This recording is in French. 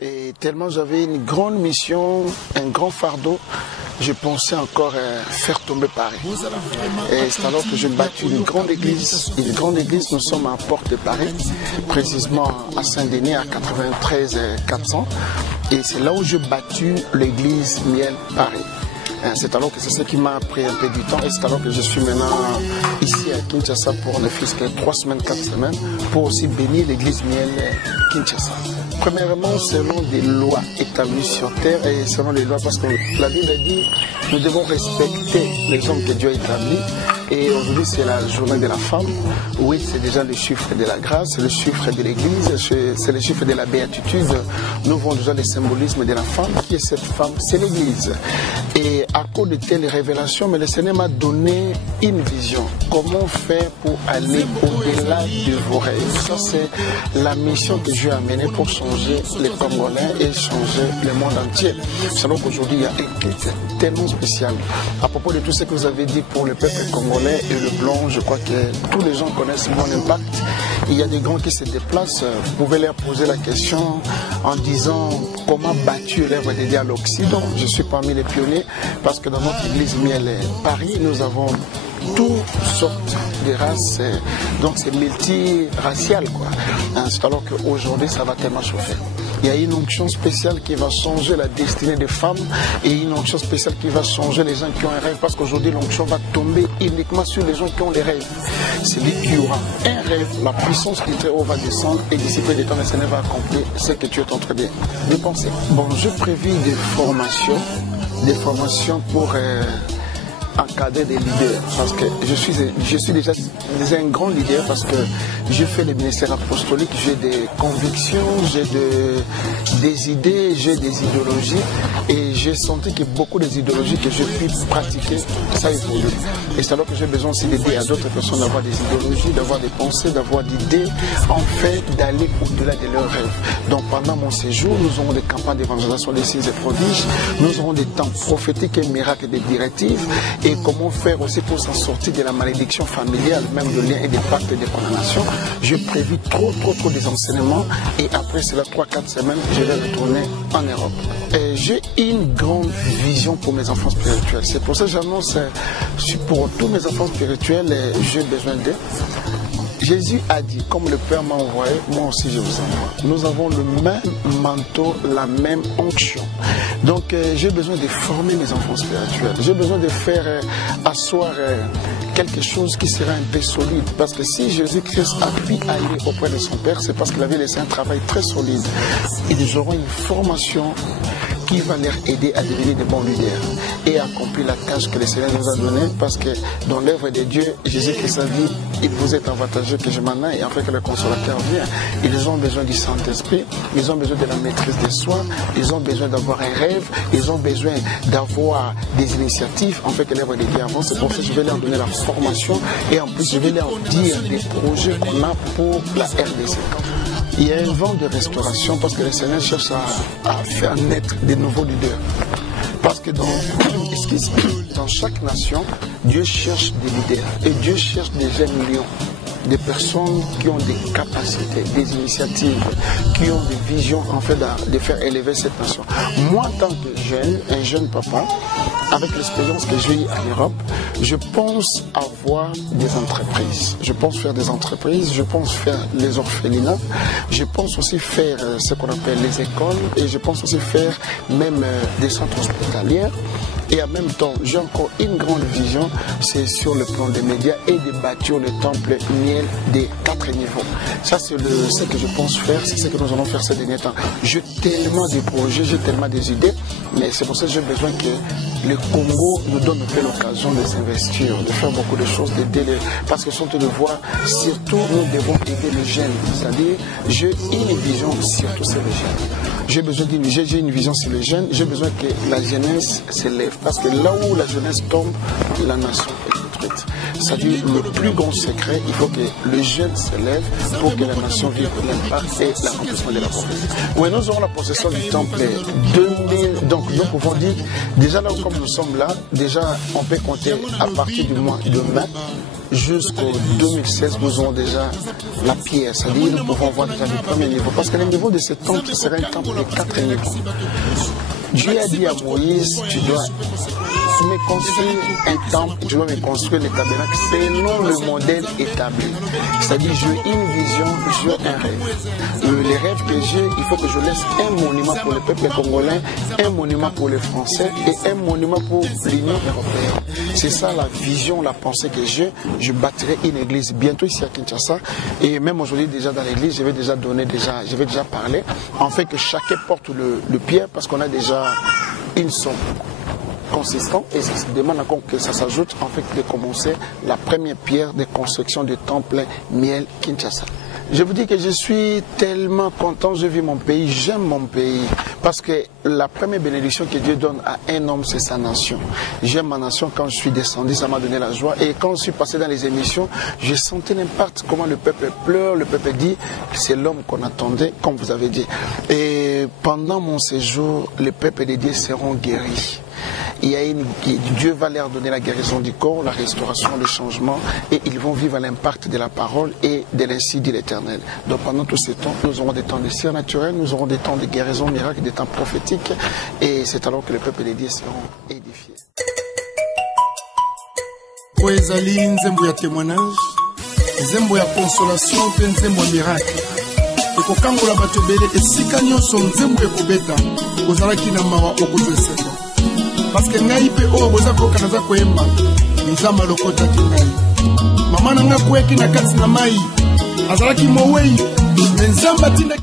Et tellement j'avais une grande mission, un grand fardeau, je pensais encore faire tomber Paris. Et c'est alors que j'ai battu une grande église. Une grande église, nous sommes à Porte de Paris, précisément à Saint-Denis, à 93 400. Et c'est là où j'ai battu l'église Miel Paris. C'est alors que c'est ce qui m'a pris un peu du temps et c'est alors que je suis maintenant ici à Kinshasa pour ne fût-ce que 3 semaines, 4 semaines pour aussi bénir l'église Miel Kinshasa. Premièrement, selon des lois établies sur terre et selon les lois parce que la Bible dit nous devons respecter les hommes que Dieu a établis. Et aujourd'hui, c'est la journée de la femme. Oui, c'est déjà le chiffre de la grâce, c'est le chiffre de l'église, c'est le chiffre de la béatitude. Nous voyons déjà le symbolisme de la femme. Qui est cette femme? C'est l'église. Et à cause de telles révélations, mais le Seigneur m'a donné une vision. Comment faire pour aller au-delà de vos rêves? Ça, c'est la mission que Dieu a menée pour changer les Congolais et changer le monde entier. C'est donc qu'aujourd'hui, il y a un culte tellement spécial. À propos de tout ce que vous avez dit pour le peuple congolais, et le blanc, je crois que tous les gens connaissent mon impact. Il y a des grands qui se déplacent. Vous pouvez leur poser la question en disant comment battu l'œuvre de Dieu à l'Occident. Je suis parmi les pionniers parce que dans notre église Miel Paris, nous avons toutes sortes de races. Donc c'est multiracial, quoi. C'est alors qu'aujourd'hui, ça va tellement chauffer. Il y a une onction spéciale qui va changer la destinée des femmes et une onction spéciale qui va changer les gens qui ont un rêve parce qu'aujourd'hui l'onction va tomber uniquement sur les gens qui ont des rêves. C'est lui qui aura un rêve, la puissance du Très-Haut va descendre et d'ici peu de temps le Seigneur va accomplir ce que tu es en train de penser. Bon, je prévis des formations pour encadrer des leaders parce que je suis déjà un grand leader parce que je fais le ministère apostolique, j'ai des convictions, j'ai des idées, j'ai des idéologies et j'ai senti que beaucoup des idéologies que je puis pratiquer, ça évolue. Et c'est alors que j'ai besoin aussi d'aider à d'autres personnes d'avoir des idéologies, d'avoir des pensées, d'avoir des idées, en fait d'aller au-delà de leurs rêves. Donc pendant mon séjour, nous aurons des campagnes d'évangélisation des signes et prodiges, nous aurons des temps prophétiques et miracles et des directives. Et comment faire aussi pour s'en sortir de la malédiction familiale, même de liens et des pactes de condamnation. Je prévis trop des enseignements et après cela 3-4 semaines, je vais retourner en Europe. J'ai une grande vision pour mes enfants spirituels. C'est pour ça que j'annonce pour tous mes enfants spirituels, j'ai besoin d'eux. Jésus a dit, comme le Père m'a envoyé, moi aussi je vous envoie. Nous avons le même manteau, la même onction. Donc j'ai besoin de former mes enfants spirituels. J'ai besoin de faire asseoir quelque chose qui sera un peu solide. Parce que si Jésus-Christ a pu aller auprès de son Père, c'est parce qu'il avait laissé un travail très solide. Ils auront une formation qui va leur aider à devenir de bons leaders et accomplir la tâche que le Seigneur nous a donnée parce que dans l'œuvre de Dieu, Jésus-Christ a dit, il vous est avantageux que je m'en aille afin que le consolateur vienne. Ils ont besoin du Saint-Esprit, ils ont besoin de la maîtrise des soins, ils ont besoin d'avoir un rêve, ils ont besoin d'avoir des initiatives afin que l'œuvre de Dieu avance. C'est pour ça que je vais leur donner la formation et en plus je vais leur dire des projets qu'on a pour la RDC. Il y a un vent de restauration parce que le Seigneur cherche à faire naître de nouveaux leaders. Parce que dans chaque nation, Dieu cherche des leaders et Dieu cherche des jeunes lions, des personnes qui ont des capacités, des initiatives, qui ont des visions en fait de faire élever cette nation. Moi, en tant que jeune, un jeune papa, avec l'expérience que j'ai eue en Europe, je pense avoir des entreprises. Je pense faire des entreprises, je pense faire les orphelinats, je pense aussi faire ce qu'on appelle les écoles et je pense aussi faire même des centres hospitaliers. Et en même temps, j'ai encore une grande vision, c'est sur le plan des médias et de bâtir le temple Miel des 4 niveaux. Ça, c'est ce que je pense faire, c'est ce que nous allons faire ces derniers temps. J'ai tellement de projets, j'ai tellement des idées, mais c'est pour ça que j'ai besoin que le Congo nous donne un peu l'occasion de s'investir, de faire beaucoup de choses, d'aider parce que sont de voir, surtout nous devons aider les jeunes. C'est-à-dire, j'ai une vision surtout sur les jeunes. J'ai une vision sur les jeunes, j'ai besoin que la jeunesse s'élève. Parce que là où la jeunesse tombe, la nation est. construite. C'est-à-dire le plus grand secret, il faut que le jeune se lève pour que la nation vive l'impact et l'accomplissement de la prophétie. Oui, nous aurons la possession du temple 2000. Donc nous pouvons dire, déjà là comme nous sommes là, déjà on peut compter à partir du mois de mai jusqu'au 2016, nous aurons déjà la pierre. C'est-à-dire nous pouvons voir déjà le premier niveau. Parce que le niveau de ce temple sera un temple de 4 niveaux. Dieu a dit à Moïse, tu dois me construire un temple, tu dois me construire le tabernacle selon le modèle établi. C'est-à-dire, j'ai une vision, j'ai un rêve. Les rêves que j'ai, il faut que je laisse un monument pour le peuple congolais, un monument pour les Français et un monument pour l'Union européenne. C'est ça la vision, la pensée que j'ai. Je bâtirai une église bientôt ici à Kinshasa. Et même aujourd'hui, déjà dans l'église, je vais déjà parler. En fait, que chacun porte le pierre parce qu'on a déjà une somme consistant et ça se demande encore que ça s'ajoute en fait de commencer la première pierre de construction du temple Miel Kinshasa. Je vous dis que je suis tellement content, je vis mon pays, j'aime mon pays parce que la première bénédiction que Dieu donne à un homme, c'est sa nation. J'aime ma nation. Quand je suis descendu, ça m'a donné la joie et quand je suis passé dans les émissions, je sentais l'impact, comment le peuple pleure, le peuple dit, c'est l'homme qu'on attendait, comme vous avez dit. Et pendant mon séjour, les peuples de Dieu seront guéris. Dieu va leur donner la guérison du corps, la restauration, le changement et ils vont vivre à l'impact de la parole et de l'ainsi dit l'Éternel. Donc pendant tous ces temps, nous aurons des temps de cire naturelle, nous aurons des temps de guérison miracle, des temps prophétiques et c'est alors que le peuple de Dieu seront édifiés. Ezali nzembo ya témoignage, nzembo ya consolation, nzembo ya miracle. Ekokangola bato ebele esika nyonso nzembo ekobeta ozalaki na mawa okozeseka. Parce que ngai pe o boza koka naza koyemba nzamba lokota kingai mama nanga kweki na kati na mai azalaki mowei nzamba tinda